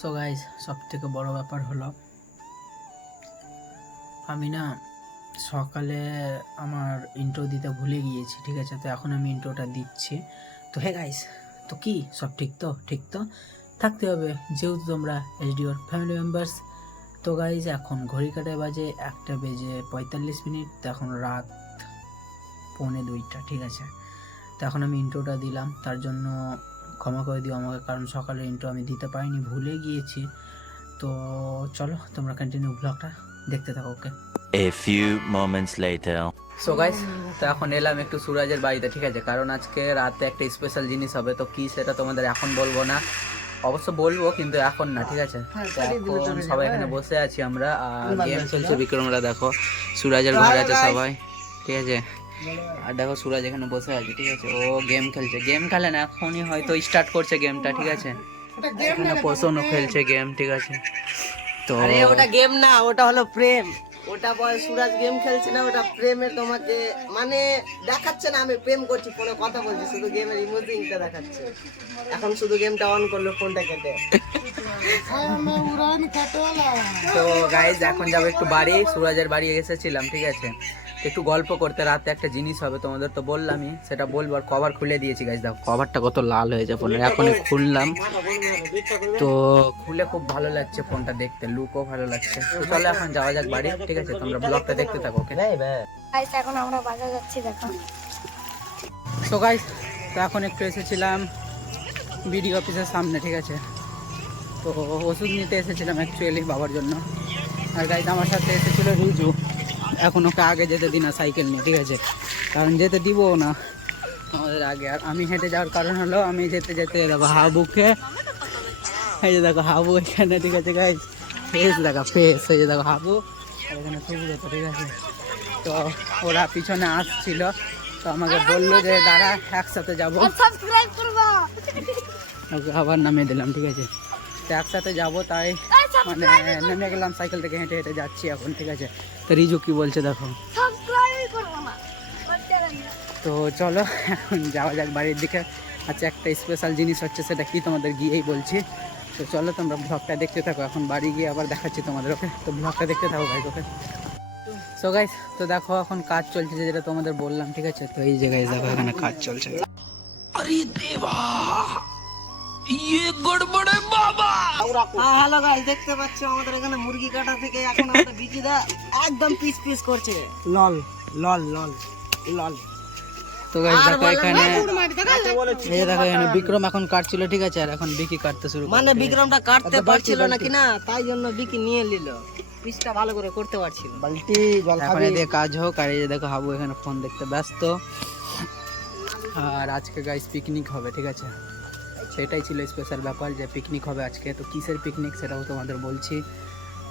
So guys, সব থেকে বড় ব্যাপার হলো আমি না সকালে আমার ইন্ট্রো দিতে ভুলে গিয়েছি, ঠিক আছে? তো এখন আমি ইন্ট্রোটা দিচ্ছি। তো হে গাইজ, তো কি সব ঠিক তো থাকতে হবে, যেহেতু তোমরা এইচডিওর ফ্যামিলি মেম্বার্স। তো গাইজ, এখন ঘড়ি কাটায় বাজে 1:45, তো এখন রাত 1:45, ঠিক আছে? তো এখন আমি ইন্ট্রোটা দিলাম, তার জন্য ক্ষমা করে দিও আমাকে, কারণ সকালে ইন্ট্রো আমি দিতে পারিনি, ভুলে গিয়েছি। তো চলো তোমরা কন্টিনিউ ব্লগটা দেখতে থাকো, ওকে? A few moments later. So guys, তো এখন এলাম একটু সুরাজের বাড়িতে, ঠিক আছে? কারণ আজকে রাতে একটা স্পেশাল জিনিস হবে। তো কি সেটা তোমাদের এখন বলবো না, অবশ্য বলবো কিন্তু এখন না, ঠিক আছে? তো এখন সবাই এখানে বসে আছি আমরা, আর গেম খেলছে বিক্রমরা। দেখো সুরাজের ঘরে আছে সবাই, ঠিক আছে? আর দেখো সুরাজ এখানে বসে আছে, ঠিক আছে? ও গেম খেলছে, গেম খেলে না, এখনই হয়তো স্টার্ট করছে গেমটা, ঠিক আছে? এখানে পোষণও খেলছে গেম, ঠিক আছে? তো আরে ওটা গেম না, ওটা হলো প্রেম। ওটা বল সুরাজ গেম খেলছে না, ওটা প্রেমে তোমাকে মানে দেখাচ্ছে না আমি প্রেম করছি, ফোনে কথা বলছি, শুধু গেমের ইমোজিংটা দেখাচ্ছে। এখন শুধু গেমটা অন করলো, ফোনটা কেটে। তো গাইজ, এখন যাবো একটু বাড়ি, সুরাজের বাড়ি এসেছিলাম, ঠিক আছে? একটু গল্প করতে, রাতে একটা জিনিস হবে, তোমাদের তো বললামই, সেটা বলবো। আর কভার খুলে দিয়েছি গাইজ, দেখো কভারটা কত লাল হয়েছে ফোনের, এখনই খুললাম। তো খুলে খুব ভালো লাগছে ফোনটা দেখতে, লুকও ভালো লাগছে। তো চলো এখন যাওয়া যাক বাড়ি, ঠিক আছে? তোমরা ব্লগটা দেখতে থাকো, ওকে? গাইস এখন আমরা বাজার যাচ্ছি, দেখো। সো গাইজ, তো এখন একটু এসেছিলাম বিডি অফিসের সামনে, ঠিক আছে? তো ওষুধ নিতে এসেছিলাম অ্যাকচুয়ালি বাবার জন্য। আর গাইজ, আমার সাথে এসেছিলো রিজু। এখন ওকে আগে যেতে দিই না সাইকেল নিয়ে, ঠিক আছে? কারণ যেতে দিব না আমাদের আগে। আর আমি হেঁটে যাওয়ার কারণ হলো, আমি যেতে যেতে দেখো হাবুকে, এই যে দেখো হাবু এখানে, ঠিক আছে গাইজ? ফেস দেখো, ফেস, এই যে দেখো হাবু, আর এখানে সবুজ হতো, ঠিক আছে? তো ওরা পিছনে আসছিল, তো আমাকে বললো যে দাঁড়া একসাথে যাবো, সাবস্ক্রাইব করবা। ওকে আবার নামিয়ে দিলাম, ঠিক আছে? তো একসাথে যাবো, তাই মানে নেমে গেলাম সাইকেল থেকে, হেঁটে হেঁটে যাচ্ছি এখন, ঠিক আছে? তো রিজু কি বলছে দেখো। সাবস্ক্রাইব করবা না। তো চলো এখন যাওয়া যাক বাড়ির দিকে। আচ্ছা, একটা স্পেশাল জিনিস হচ্ছে, সেটা কি তোমাদের গিয়েই বলছি। তো চলো তোমরা ব্লগটা দেখতে থাকো, এখন বাড়ি গিয়ে আবার দেখাচ্ছি তোমাদের, ওকে? তো ব্লগটা দেখতে থাকো ভাই, ওকে? সো গাইস, তো দেখো এখন কাজ চলছে, যেটা তোমাদের বললাম, ঠিক আছে? তো এই যে গাইস দেখো, এখানে কাজ চলছে। হ্যালো গাইস, দেখতে পাচ্ছ আমাদের এখানে মুরগি কাটা থেকে এখন আমাদের বিকিদা একদম পিস পিস করছে। লল লল লল লল। তো গাইস দেখো এখানে, এই দেখো এখানে বিক্রম এখন কাটছিল, ঠিক আছে? আর এখন বিকি কাটতে শুরু করছে। মানে বিক্রমটা কাটতে পারছিল না কিনা, তাই জন্য বিকি নিয়ে নিল, পিসটা ভালো করে করতে পারছিল। বালতি জল এখন এদিকে কাজ হোক। আর এই যে দেখো হাবু এখানে ফোন দেখতে ব্যস্ত। আর আজকে গাইস পিকনিক হবে, ঠিক আছে? সেটাই ছিল স্পেশাল ব্যাপার, যে পিকনিক হবে আজকে। তো কিসের পিকনিক সেটাও তোমাদের বলছি।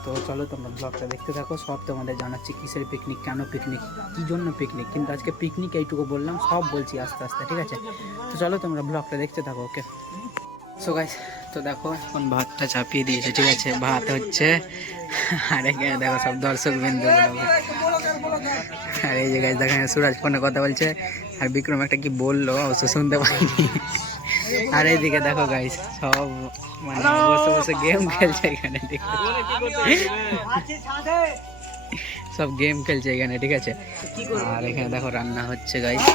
তো চলো তোমরা ব্লগটা দেখতে থাকো, সব তোমাদের জানাচ্ছি কিসের পিকনিক, কেন পিকনিক, কী জন্য পিকনিক। কিন্তু আজকে পিকনিক এইটুকু বললাম, সব বলছি আস্তে আস্তে, ঠিক আছে? তো চলো তোমরা ব্লগটা দেখতে থাকো, ওকে? সো গাইস, তো দেখো এখন ভাতটা চাপিয়ে দিয়েছে, ঠিক আছে? ভাত হচ্ছে, আর এখানে দেখো সব দর্শক বিন্দু। আর এই যে গাইস দেখো সুরাজ ফোনে কথা বলছে, আর বিক্রম একটা কি বললো অবশ্য শুনতে পাইনি। আর এইদিকে দেখো গাইস সব মানে বসে বসে গেম খেলছে এখানে, ঠিক আছে? সব গেম খেলছে এখানে, ঠিক আছে? আর এখানে দেখো রান্না হচ্ছে গাইস,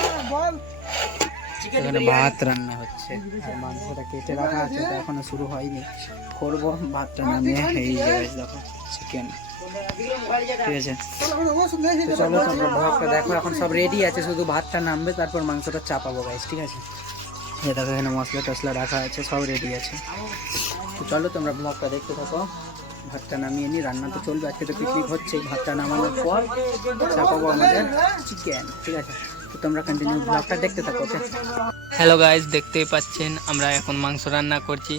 এখানে ভাত রান্না হচ্ছে, আর মাংসটা কেটে রাখা আছে, তো এখনো শুরু হয়নি, করবো ভাতটা নামিয়ে। এই যে গাইস দেখো চিকেন, ঠিক আছে? তো চলো তোমরা ভাতটা দেখো, এখন সব রেডি আছে, শুধু ভাতটা নামবে, তারপর মাংসটা চাপাবো গাইস, ঠিক আছে? এই দেখো এখানে মশলা টশলা রাখা আছে, সব রেডি আছে। তো চলো তোমরা ব্লগটা দেখতে থাকো। ভাতটা নামিয়ে নিই, রান্না তো চলবে, আজকে তো পিকনিক হচ্ছে। ভাতটা নামানোর পর চাপাবো আমাদের চিকেন, ঠিক আছে? তো তোমরা কন্টিনিউ ব্লগটা দেখতে থাকো, ওকে? হ্যালো গাইস, দেখতেই পাচ্ছেন আমরা এখন মাংস রান্না করছি।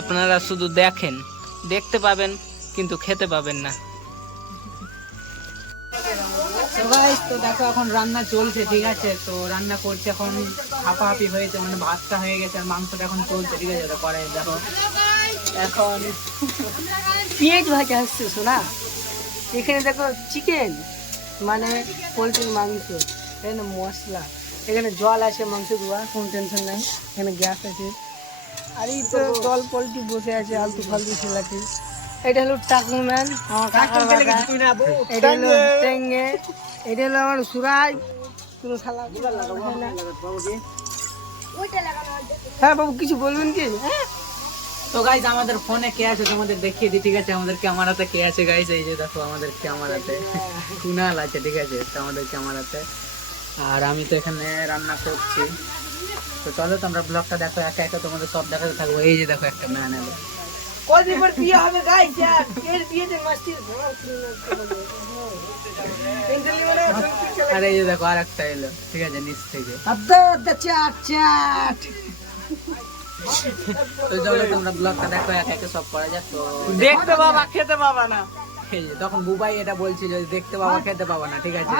আপনারা শুধু দেখেন, দেখতে পাবেন কিন্তু খেতে পাবেন না। তো দেখো এখন রান্না চলছে, ঠিক আছে? তো রান্না করছে, এখন হাঁপাহাঁপি হয়েছে, মানে ভাতটা হয়ে গেছে আর মাংসটা এখন চলছে, ঠিক আছে? তো কড়াই দেখো এখন পেঁয়াজ ভাজা আসছে শোনা, এখানে দেখো চিকেন মানে পোলট্রির মাংস, এখানে মশলা, এখানে জল আছে মাংস ধোয়া, কোনো টেনশন নাই, এখানে গ্যাস আছে, আর এই তো দল পল্টি বসে আছে আলতু ফালতু ছেলাটি। এটা হলো টাকুম্যান, আমার কাকার বাবা। এটা হলো টেঙ্গে, এটা হলো আমার সুরাজ। কোনো শালা হ্যাঁ বাবু কিছু বলবেন কি? হ্যাঁ তো গাইজ আমাদের ফোনে কে আছে তোমাদের দেখিয়ে দিই, ঠিক আছে? আমাদের ক্যামেরাতে কে আছে গাইজ, এই যে দেখো আমাদের ক্যামেরাতে কুনাল আছে, ঠিক আছে? তো আমাদের ক্যামেরাতে, আর আমি তো এখানে রান্না করছি। তো চলো তোমরা ব্লগটা দেখো, একা একা তোমাদের সব দেখাতে থাকবো। এই যে দেখো একটা ম্যান এলো। কদিন পর বিয়ে হবে গাইস, এর বিয়েতে মাস্টির আর এই যে দেখো আর একটা এলো, ঠিক আছে? নিচ থেকে। তো চলো তোমরা ব্লগটা দেখো, একা একা সব করা যাক। তো দেখতে বাবা খেতে পাবা না। এই যে তখন বুবাই এটা বলছিল যে দেখতে পাবা খেতে পাবা না, ঠিক আছে?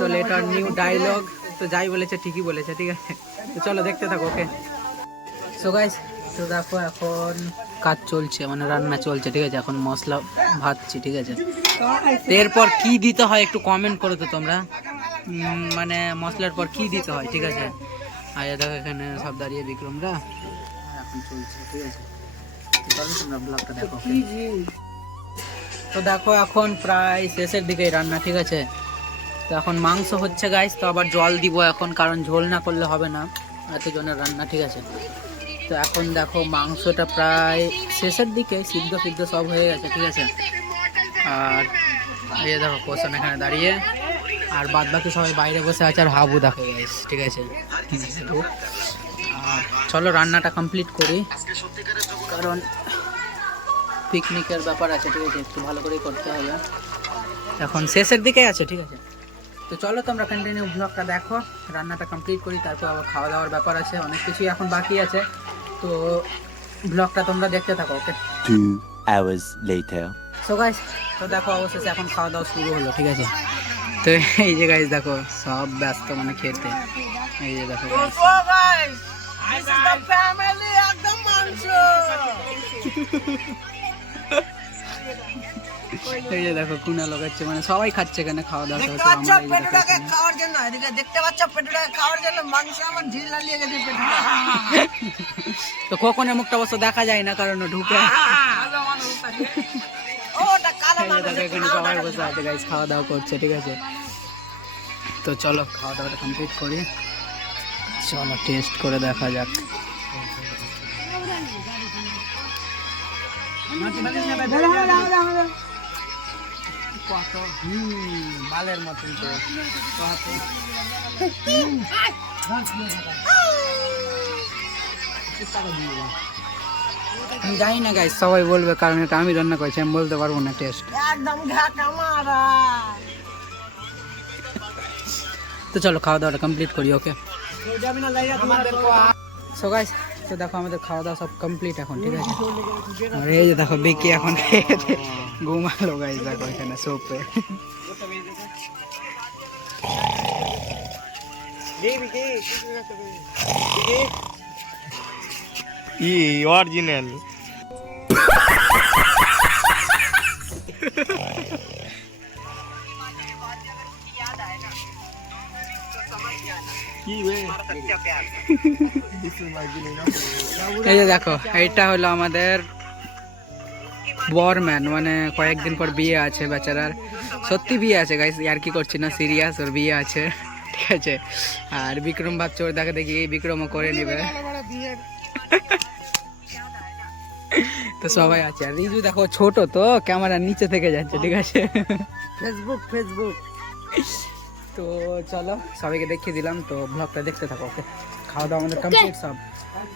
তো লেটার নিউ ডায়লগ, তো যাই বলেছে ঠিকই বলেছে, ঠিক আছে? তো চলো দেখতে থাকো, ওকে? সো গাইস, তো দেখো এখন কাজ চলছে, মানে রান্না চলছে, ঠিক আছে? এখন মশলা ভাজছি, ঠিক আছে? তো এরপর কি দিতে হয় একটু কমেন্ট করো তো তোমরা, মানে মশলার পর কি দিতে হয়, ঠিক আছে? আর দেখো এখানে সব দাঁড়িয়ে বিক্রমরা, এখন চলছে, ঠিক আছে? তো চলো তোমরা ব্লগটা দেখো, okay? তো দেখো এখন প্রায় শেষের দিকে রান্না, ঠিক আছে? তো এখন মাংস হচ্ছে গাইস, তো আবার জল দিব এখন, কারণ ঝোল না করলে হবে না, এতজনের রান্না, ঠিক আছে? তো এখন দেখো মাংসটা প্রায় শেষের দিকে, সিদ্ধ সিদ্ধ সব হয়ে গেছে, ঠিক আছে? আর এই যে দেখো কোশন এখানে দাঁড়িয়ে, আর বাদ বাকি সবাই বাইরে বসে আছে, আর হাবু দেখো গাইস, ঠিক আছে? আর চলো রান্নাটা কমপ্লিট করি, কারণ পিকনিকের ব্যাপার আছে, ঠিক আছে? একটু ভালো করেই করতে হবে, এখন শেষের দিকে আছে, ঠিক আছে? তো চলো তোমরা কন্টিনিউ ব্লগটা দেখো, রান্নাটা কমপ্লিট করি, তারপর আবার খাওয়া দাওয়ার ব্যাপার আছে, অনেক কিছুই এখন বাকি আছে। তো ব্লগটা তোমরা দেখতে থাকো, ওকে? 2 hours later. সো গাইস, তো দেখো অবশেষে এখন খাওয়া দাওয়া শুরু হলো, ঠিক আছে? তো এই যে গাইস দেখো সব ব্যস্ত মানে খেতে, এই যে দেখো guys। একদম মাংস। এই যে দেখো কুনা লাগাচ্ছে, মানে সবাই খাচ্ছে এখানে খাওয়া দাওয়া দেখতে সব। পাচ্ছ পেটুটাকে খাওয়ার জন্য, এদিকে দেখতে পাচ্ছ পেটুটাকে খাওয়ার জন্য মাংস আমার ঢিল লাগিয়ে গেছে পেটুটা। তো কখনো মুখটা অবশ্য দেখা যায় না, কারণ ও ঢুকে। ওটা কালো এই যে দেখো এখানে সবাই বসে আছে গাইস, খাওয়া দাওয়া করছে, ঠিক আছে? তো চলো খাওয়া দাওয়াটা কমপ্লিট করি, চলো টেস্ট করে দেখা যাক। কত বালের মতন তো আমি জানি না গাইস, সবাই বলবে, কারণ এটা আমি রান্না করেছি, আমি বলতে পারবো না টেস্ট। একদম ঘাটা মারা। তো চলো খাওয়া দাওয়াটা কমপ্লিট করি, ওকে? যাবি না লাইয়া তোমাদের সো গাইস, তো দেখো আমাদের খাওয়া দাওয়া সব কমপ্লিট এখন, ঠিক আছে? আর এই যে দেখো বিকি এখন ঘুমালো গাইস, দেখো এখানে সোপে। অরিজিনাল এই যে দেখো এইটা হলো আমাদের বরম্যান, মানে কয়েকদিন পর বিয়ে আছে বেচারার, সত্যি বিয়ে আছে গাইস, আর কি করছি না, সিরিয়াস, ওর বিয়ে আছে, ঠিক আছে? আর বিক্রম ভাবছে ওর দেখে দেখি বিক্রমও করে নেবে। তো সবাই আছে, আর রিজু দেখো ছোট তো ক্যামেরার নিচে থেকে যাচ্ছে, ঠিক আছে? ফেসবুক তো চলো সবাইকে দেখিয়ে দিলাম, তো ব্লগটা দেখতে থাকো, ওকে? খাওয়া দাওয়া আমাদের কমপ্লিট সব,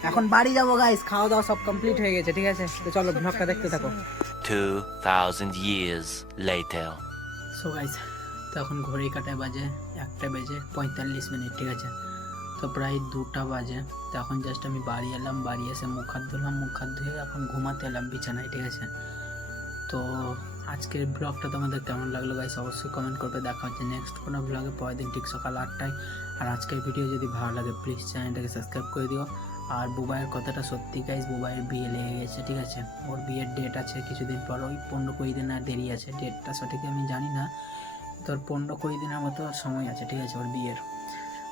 এখন বাড়ি যাবো গাইস, খাওয়া দাওয়া সব কমপ্লিট হয়ে গেছে, ঠিক আছে? তো চলো ব্লগটা দেখতে থাকো। 2000 years later. সো গাইস, তো এখন ঘড়ি কাটায় বাজে 1:45, ঠিক আছে? তো প্রায় 2টা বাজে। তো এখন জাস্ট আমি বাড়ি এলাম, বাড়ি এসে মুখ হাত ধুলাম, মুখ হাত ধুয়ে এখন ঘুমাতে এলাম বিছানায়, ঠিক আছে? তো আজকের ব্লগটা তোমাদের কেমন লাগলো গাইস অবশ্যই কমেন্ট করবে। দেখা হচ্ছে নেক্সট কোনো ব্লগে পরের দিন ঠিক সকাল 8টায়। আর আজকের ভিডিও যদি ভালো লাগে প্লিজ চ্যানেলটাকে সাবস্ক্রাইব করে দিও। আর বুবাইয়ের কথাটা সত্যি গাইস, বুবাইয়ের বিয়ে লেগে গেছে, ঠিক আছে? ওর বিয়ের ডেট আছে কিছুদিন পর, ওই 15-20 দিন আর দেরি আছে, ডেটটা সঠিক আমি জানি না, তোর 15-20 দিনের মতো সময় আছে, ঠিক আছে ওর বিয়ের।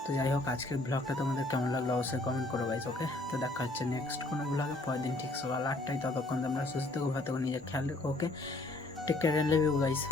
তো যাই হোক, আজকের ব্লগটা তোমাদের কেমন লাগলো অবশ্যই কমেন্ট করো গাইস। ওকে, তো দেখা হচ্ছে নেক্সট কোনো ব্লগে পরের দিন ঠিক সকাল 8টায়। ততক্ষণ তোমরা সুস্থ থাকো, ভালো থাকো, নিজের খেয়াল রেখো। Okay, take care and love you guys.